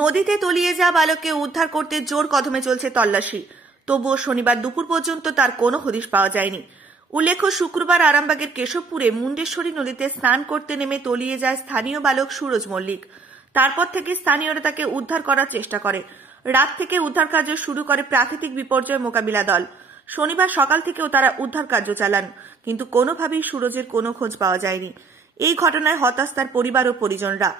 নদীতে তলিয়ে যাওয়া বালককে উদ্ধার করতে জোর কদমে চলছে তল্লাশি। তবুও শনিবার দুপুর পর্যন্ত তার কোনো হদিশ পাওয়া যায়নি। উল্লেখ্য, শুক্রবার আরামবাগের কেশবপুরে মুন্ডেশ্বরী নদীতে স্নান করতে নেমে তলিয়ে যায় স্থানীয় বালক সুরজ মল্লিক। তারপর থেকে স্থানীয়রা তাকে উদ্ধার করার চেষ্টা করে। রাত থেকে উদ্ধার কার্য শুরু করে প্রাকৃতিক বিপর্যয় মোকাবিলা দল। শনিবার সকাল থেকেও তারা উদ্ধার কার্য চালান, কিন্তু কোনোভাবেই সুরজের কোনো খোঁজ পাওয়া যায়নি। এই ঘটনায় হতাশ তার পরিবার ও পরিজনরা।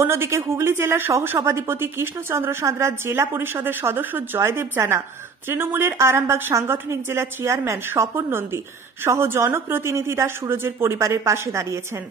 অন্যদিকে হুগলি জেলার সহসভাধিপতি কৃষ্ণচন্দ্র সাঁতরা, জেলা পরিষদের সদস্য জয়দেব জানা, তৃণমূলের আরামবাগ সাংগঠনিক জেলা চেয়ারম্যান স্বপন নন্দী সহ জনপ্রতিনিধিরা সুরজের পরিবারের পাশে দাঁড়িয়েছেন।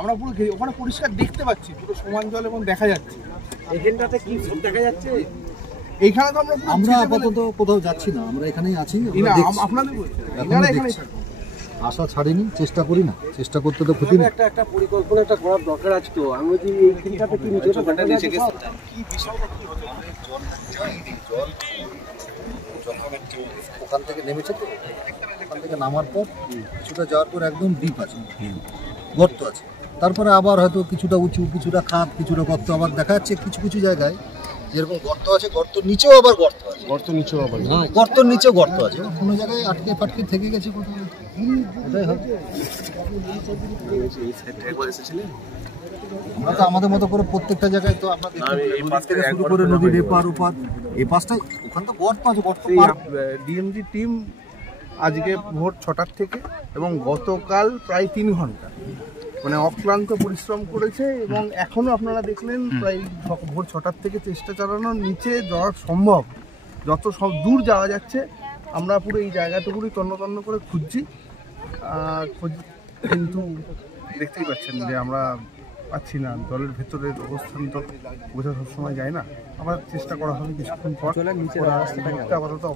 আমরা পুরো ওখানে পরিষ্কার দেখতে পাচ্ছি, পুরো সমান জল এবং দেখা যাচ্ছে। এখানটাতে কি দেখা যাচ্ছে? এইখানে তো আমরা আপাতত কোথাও যাচ্ছি না, আমরা এখানেই আছি। আপনাদের আশা ছাড়িনি, চেষ্টা করি না, চেষ্টা করতে তো ক্ষতি নেই। একটা পরিকল্পনা একটা করার দরকার আছে তো। আমি বলছি এইখানটাতে কি নিচেটা দেখা যাচ্ছে? কি বিষয়টা কি হলো? জল যায়নি, জল ওখান থেকে নেমেছে তো, ওখান থেকে নামার পর কিছুটা যাওয়ার পর একদম ডিপ আছে, গর্ত আছে। তারপরে আবার হয়তো কিছুটা উঁচু, কিছুটা খাদ, কিছুটা গর্ত আবার দেখা যাচ্ছে। কিছু কিছু জায়গায় যেরকম গর্ত আছে, গর্তর নিচেও আবার গর্ত আছে, গর্তর নিচেও আবার গর্তর নিচেও গর্ত আছে। কোনো জায়গায় আটকে ফাটকে থেকে গেছে কোথাও, এটাই হচ্ছে। আমরা তো আমাদের মতো করে প্রত্যেকটা জায়গায় তো আমরা থেকে শুরু করে নদীর এপার ওপার, এই পাশটায় ওখানে তো গর্ত আছে। গর্ত ডিএমজি টিম আজকে ভোর 6টার থেকে এবং গতকাল প্রায় 3 ঘন্টা মানে অক্লান্ত পরিশ্রম করেছে এবং এখনো আপনারা দেখলেন প্রায় ভোর 6টার থেকে চেষ্টা চালানোর, নিচে যাওয়া সম্ভব যত সব দূর যাওয়া যাচ্ছে। আমরা পুরো এই জায়গাটুকুই তন্ন করে খুঁজছি, কিন্তু দেখতেই পাচ্ছেন যে আমরা পাচ্ছি না। জলের ভেতরের অবস্থান তো বোঝা সবসময় যায় না। আবার চেষ্টা করা হবে কিছুক্ষণ পর। আপাতত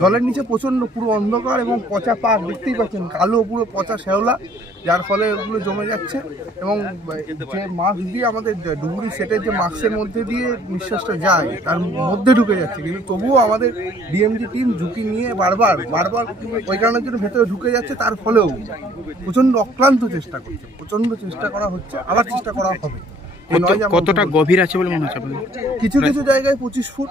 জলের নিচে প্রচন্ড পুরো অন্ধকার এবং পচা পাক দেখতেই পাচ্ছেন, কালো পুরো পচা শ্যাওলা, যার ফলে ওগুলো জমে যাচ্ছে। এবং যে মাস্ক দিয়ে আমাদের ডুবুরি সেটের যে মাস্কের মধ্যে দিয়ে নিঃশ্বাসটা যায় তার মধ্যে ঢুকে যাচ্ছে, কিন্তু তবুও আমাদের ডিএমজি টিম ঝুঁকি নিয়ে বারবার ওই কারণের জন্য ভেতরে ঢুকে যাচ্ছে। তার ফলেও প্রচন্ড অক্লান্ত চেষ্টা করছে, প্রচন্ড চেষ্টা করা হচ্ছে, আবার চেষ্টা করা হবে। কতটা গভীর আছে বলে মনে হচ্ছে? কিছু কিছু জায়গায় 25 ফুট,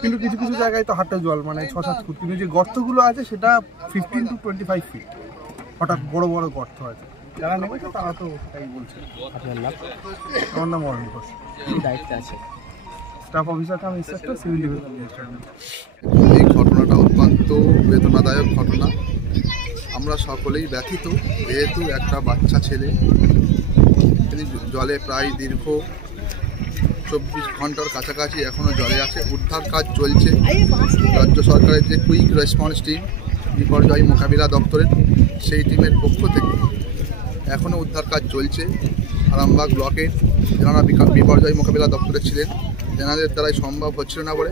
কিন্তু কিছু কিছু জায়গায় তো হাঁটা জল, মানে 6-7 ফুট। কিন্তু যে গর্তগুলো আছে সেটা 15 to 25 ফিট। হঠাৎ বড় বড় গর্ত আছে, যারা নেমেছে তারা তো সেটাই বলছে। আমার নাম অরণ ঘোষ, দায়িত্বে আছে স্টাফ অফিসার কাম ইন্সপেক্টর, সিভিল ডিভিশন। এই ঘটনাটা অত্যন্ত বেদনাদায়ক ঘটনা। আমরা সকলেই ব্যথিত, যেহেতু একটা বাচ্চা ছেলে তিনি জলে প্রায় দীর্ঘ 24 ঘন্টার কাছাকাছি এখনও জলে আছে। উদ্ধার কাজ চলছে। রাজ্য সরকারের যে কুইক রেসপন্স টিম, বিপর্যয় মোকাবিলা দপ্তরের, সেই টিমের পক্ষ থেকে এখনও উদ্ধার কাজ চলছে। আরামবাগ ব্লকের যেনারা বিপর্যয় মোকাবিলা দপ্তরে ছিলেন, তেনাদের দ্বারাই সম্ভব হচ্ছিল না বলে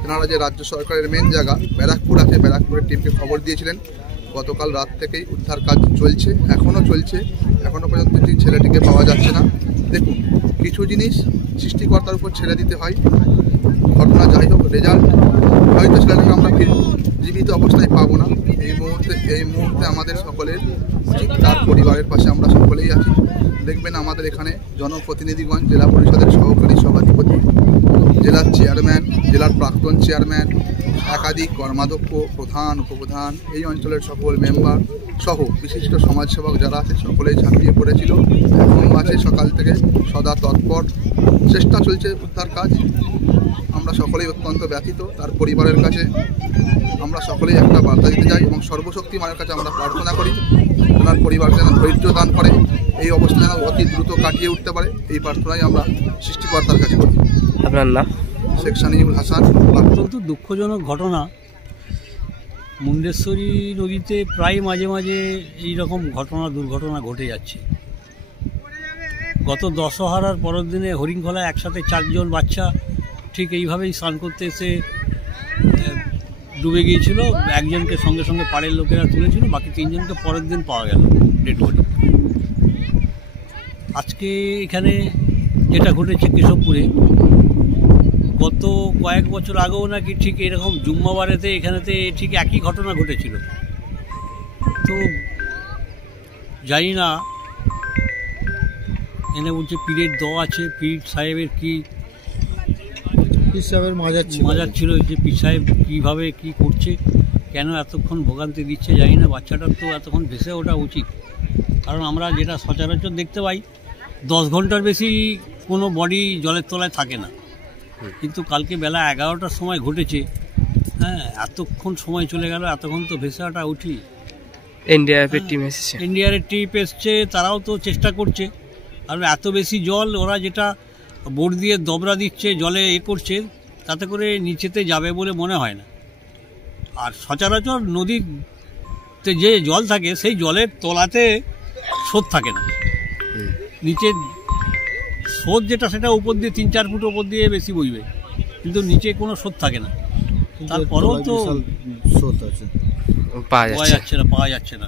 তেনারা যে রাজ্য সরকারের মেন জায়গা ব্যারাকপুর আছে, ব্যারাকপুরের টিমকে খবর দিয়েছিলেন। গতকাল রাত থেকেই উদ্ধার কাজ চলছে, এখনও চলছে। এখনও পর্যন্ত ছেলেটিকে পাওয়া যাচ্ছে না। দেখুন, কিছু জিনিস সৃষ্টিকর্তার উপর ছেড়ে দিতে হয়। ঘটনা যাই হোক, রেজাল্ট হয়তো ছেলেটাকে আমরা জীবিত অবস্থায় পাবো না। এই মুহূর্তে আমাদের সকলের তার পরিবারের পাশে আমরা সকলেই আছি। দেখবেন আমাদের এখানে জনপ্রতিনিধিগণ, জেলা পরিষদের সহকারী সভাধিপতি, জেলার চেয়ারম্যান, জেলার প্রাক্তন চেয়ারম্যান, একাধিক কর্মাধ্যক্ষ, প্রধান, উপপ্রধান, এই অঞ্চলের সকল মেম্বার সহ বিশিষ্ট সমাজসেবক যারা আছে সকলেই ঝাঁপিয়ে পড়েছিল। এখন আছে সকাল থেকে সদা তৎপর, চেষ্টা চলছে উদ্ধার কাজ। আমরা সকলেই অত্যন্ত ব্যথিত। তার পরিবারের কাছে আমরা সকলেই একটা বার্তা দিতে চাই এবং সর্বশক্তিমানের কাছে আমরা প্রার্থনা করি ওনার পরিবার যেন ধৈর্য দান করে, এই অবস্থা যেন অতি দ্রুত কাটিয়ে উঠতে পারে, এই প্রার্থনাই আমরা সৃষ্টিকর্তার কাছে করি। আপনার নাম? শেখ সানিউল হাসান। অত্যন্ত দুঃখজনক ঘটনা। মুন্ডেশ্বরী নদীতে প্রায় মাঝে মাঝে এইরকম দুর্ঘটনা ঘটে যাচ্ছে। গত দশহরার পরের দিনে হরিণখোলায় একসাথে 4 জন বাচ্চা ঠিক এইভাবেই স্নান করতে এসে ডুবে গিয়েছিল। একজনকে সঙ্গে সঙ্গে পাড়ের লোকেরা তুলেছিল, বাকি 3 জনকে পরের দিন পাওয়া গেল ডেড বডি। আজকে এখানে যেটা ঘটেছে কেশবপুরে, গত কয়েক বছর আগেও নাকি ঠিক এরকম জুম্মাবারেতে এখানেতে ঠিক একই ঘটনা ঘটেছিল। তো জানি না, এনে বলছে পীরের দ আছে, পীর সাহেবের কি মাজার ছিল, যে পীর সাহেব কীভাবে কী করছে, কেন এতক্ষণ ভোগান্তি দিচ্ছে জানি না। বাচ্চাটার তো এতক্ষণ ভেসে ওঠা উচিত, কারণ আমরা যেটা সচরাচর দেখতে পাই 10 ঘন্টার বেশি কোনো বডি জলের তলায় থাকে না, কিন্তু কালকে বেলা 11টার সময় ঘটেছে। হ্যাঁ, এতক্ষণ সময় চলে গেল, এতক্ষণ তো ভেসে ওঠা উচিত। এনডিআরএফের টিম এসেছে, এনডিআরএফ টিম এসছে, তারাও তো চেষ্টা করছে। আর এত বেশি জল, ওরা যেটা বোট দিয়ে দবরা দিচ্ছে, জলে করছে, তাতে করে নিচেতে যাবে বলে মনে হয় না। আর সচরাচর নদীতে যে জল থাকে, সেই জলের তলাতে স্রোত থাকে না। নিচে স্রোত যেটা, সেটা উপর দিয়ে 3-4 ফুট উপর দিয়ে বেশি বইবে, কিন্তু নিচে কোনো স্রোত থাকে না। তারপরেও তো স্রোত আছে, পাওয়া যাচ্ছে না।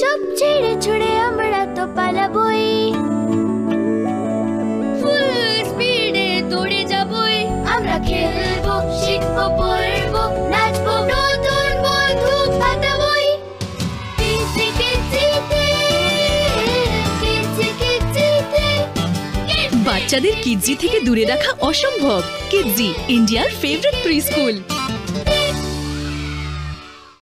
সব ছেড়ে ছুড়ে আমরা তো পালাবই, ফুল স্পিডে দৌড়ে যাবই। আমরা খেলবো, শিখবো, পড়বো, নাচবো, নতুন বন্ধু পাতাবই। বাচ্চাদের কিডজি থেকে দূরে রাখা অসম্ভব। কিডজি, ইন্ডিয়ার ফেভারিট প্রি স্কুল।